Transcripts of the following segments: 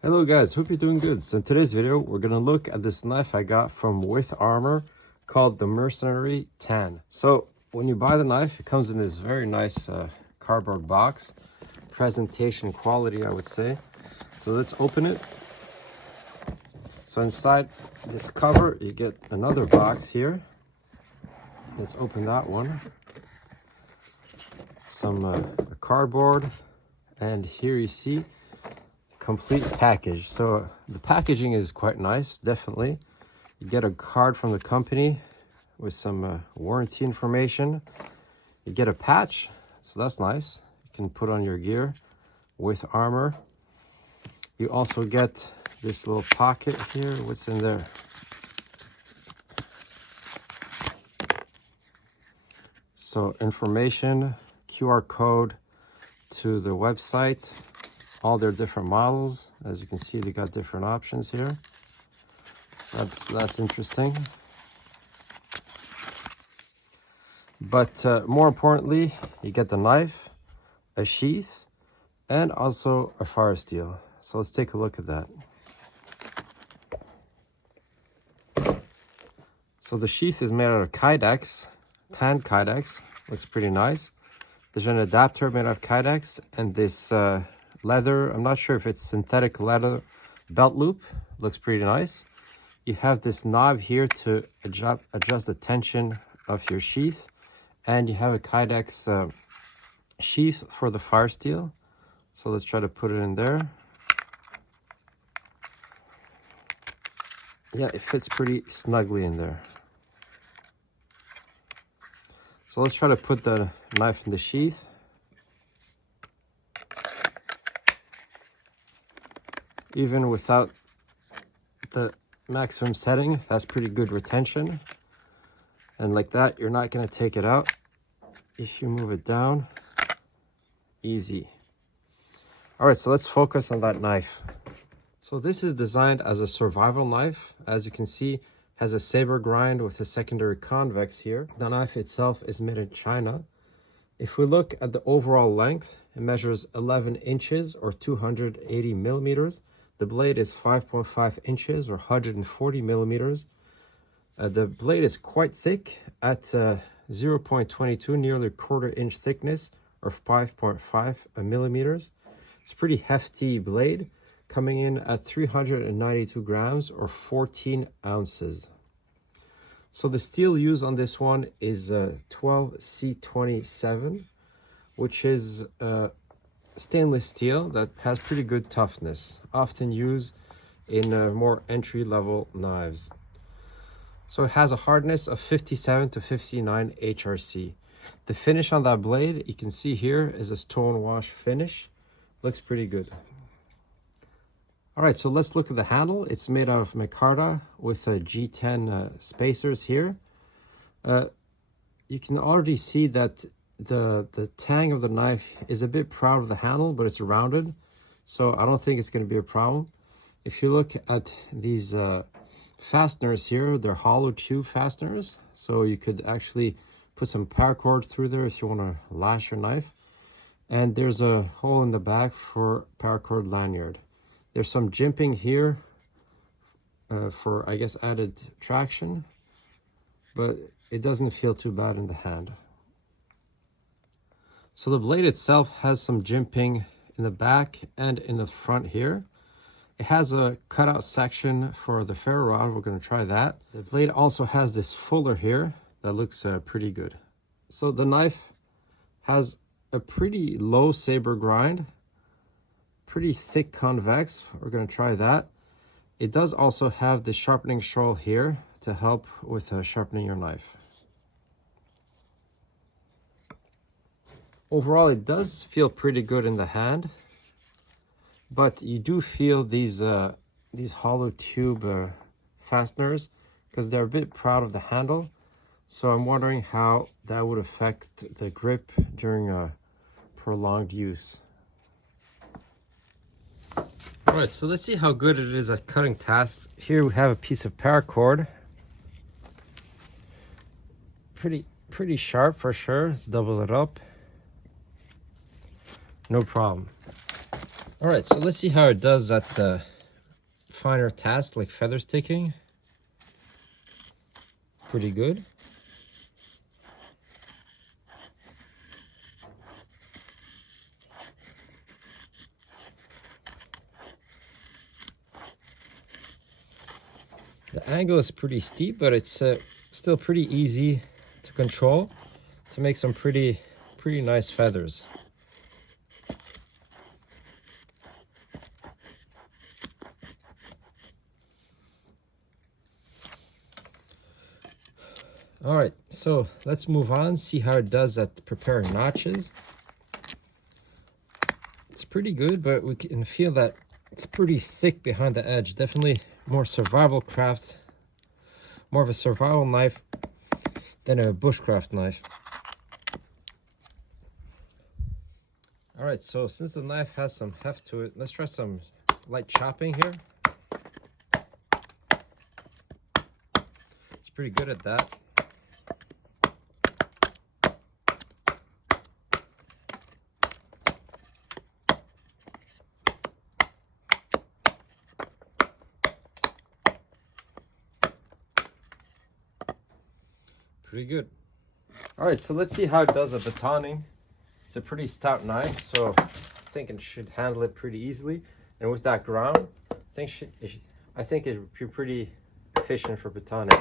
Hello guys, hope you're doing good. So in today's video, we're gonna look at this knife I got from with Armour called the Mercenary TN. So when you buy the knife, it comes in this very nice cardboard box. Presentation quality, I would say. So let's open it. So inside this cover, you get another box here. Let's open that one. Some cardboard, and here you see complete package. So the packaging is quite nice, definitely. You get a card from the company with some warranty information. You get a patch, so that's nice. You can put on your gear with Armour. You also get this little pocket here. What's in there? So information, QR code to the website, all their different models. As you can see, they got different options here. That's interesting. But more importantly, you get the knife, a sheath, and also a fire steel. So let's take a look at that. So the sheath is made out of Kydex, tan Kydex, looks pretty nice. There's an adapter made out of Kydex, and this leather, I'm not sure if it's synthetic leather belt loop, looks pretty nice. You have this knob here to adjust the tension of your sheath, and you have a Kydex sheath for the fire steel. So let's try to put it in there. Yeah, it fits pretty snugly in there. So let's try to put the knife in the sheath. Even without the maximum setting, that's pretty good retention. And like that, you're not going to take it out. If you move it down, easy. All right, so let's focus on that knife. So this is designed as a survival knife. As you can see, has a saber grind with a secondary convex here. The knife itself is made in China. If we look at the overall length, it measures 11 inches or 280 millimeters. The blade is 5.5 inches or 140 millimeters. The blade is quite thick at 0.22, nearly a quarter-inch thickness or 5.5 millimeters. It's a pretty hefty blade, coming in at 392 grams or 14 ounces. So the steel used on this one is 12C27, which is stainless steel that has pretty good toughness, often used in more entry-level knives. So it has a hardness of 57 to 59 HRC. The finish on that blade, you can see here, is a stone wash finish. Looks pretty good. All right, so let's look at the handle. It's made out of micarta with a G10 spacers here. You can already see that the tang of the knife is a bit proud of the handle, but it's rounded, so I don't think it's going to be a problem. If you look at these fasteners here, they're hollow tube fasteners, so you could actually put some paracord through there if you want to lash your knife. And there's a hole in the back for paracord lanyard. There's some jimping here for, I guess, added traction, but it doesn't feel too bad in the hand. So the blade itself has some jimping in the back and in the front here. It has a cutout section for the ferro rod. We're going to try that. The blade also has this fuller here that looks pretty good. So the knife has a pretty low saber grind, pretty thick convex. We're going to try that. It does also have the sharpening shoal here to help with sharpening your knife. Overall, it does feel pretty good in the hand, but you do feel these hollow tube fasteners because they're a bit proud of the handle. So I'm wondering how that would affect the grip during a prolonged use. All right, so let's see how good it is at cutting tasks. Here we have a piece of paracord. Pretty sharp for sure. Let's double it up. No problem. All right, so let's see how it does at finer tasks like feather sticking. Pretty good. The angle is pretty steep, but it's still pretty easy to control to make some pretty nice feathers. All right, so let's move on, see how it does at preparing notches. It's pretty good, but we can feel that it's pretty thick behind the edge. Definitely more survival craft, more of a survival knife than a bushcraft knife. All right, so since the knife has some heft to it, let's try some light chopping here. It's pretty good at that. Pretty good. All right, so let's see how it does at battoning. It's a pretty stout knife, so I think it should handle it pretty easily. And with that ground, I think it would be pretty efficient for battoning.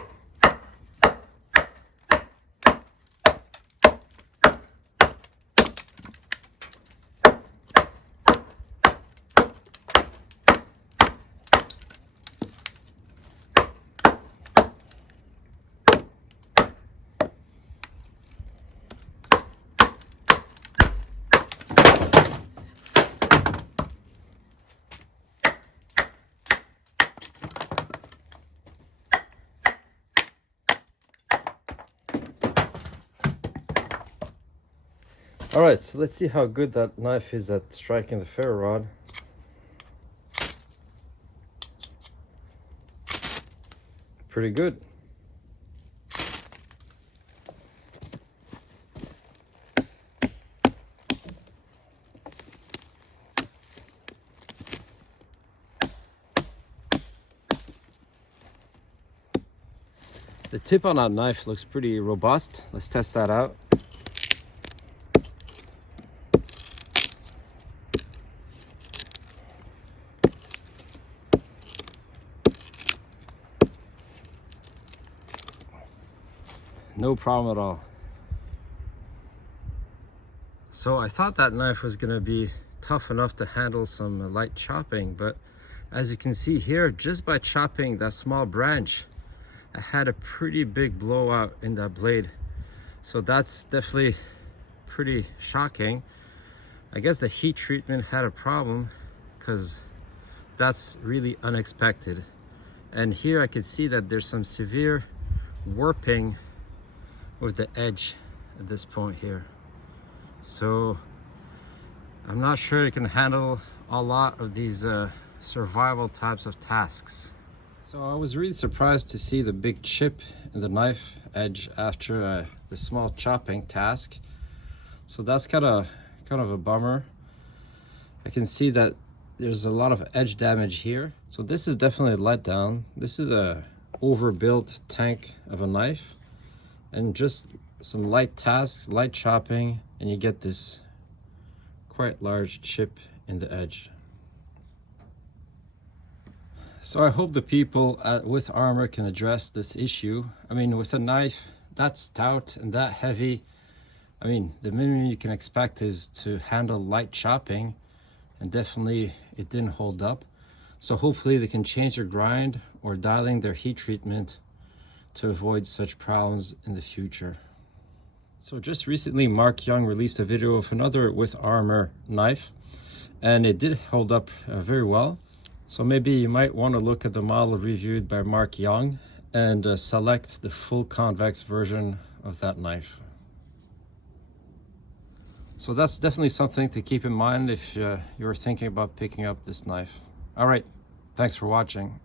All right, so let's see how good that knife is at striking the ferro rod. Pretty good. The tip on that knife looks pretty robust. Let's test that out. No problem at all. So I thought that knife was gonna be tough enough to handle some light chopping, but as you can see here, just by chopping that small branch, I had a pretty big blowout in that blade. So that's definitely pretty shocking. I guess the heat treatment had a problem, because that's really unexpected. And here I could see that there's some severe warping with the edge at this point here. So I'm not sure it can handle a lot of these survival types of tasks. So I was really surprised to see the big chip in the knife edge after the small chopping task. So that's kind of a bummer. I can see that there's a lot of edge damage here. So this is definitely a letdown. This is a overbuilt tank of a knife, and just some light tasks, light chopping, and you get this quite large chip in the edge. So I hope the people with Armour can address this issue. I mean, with a knife that stout and that heavy, I mean, the minimum you can expect is to handle light chopping, and definitely it didn't hold up. So hopefully they can change their grind or dialing their heat treatment to avoid such problems in the future. So just recently, Mark Young released a video of another with Armour knife, and it did hold up very well. So maybe you might want to look at the model reviewed by Mark Young and select the full convex version of that knife. So that's definitely something to keep in mind if you're thinking about picking up this knife. All right, thanks for watching.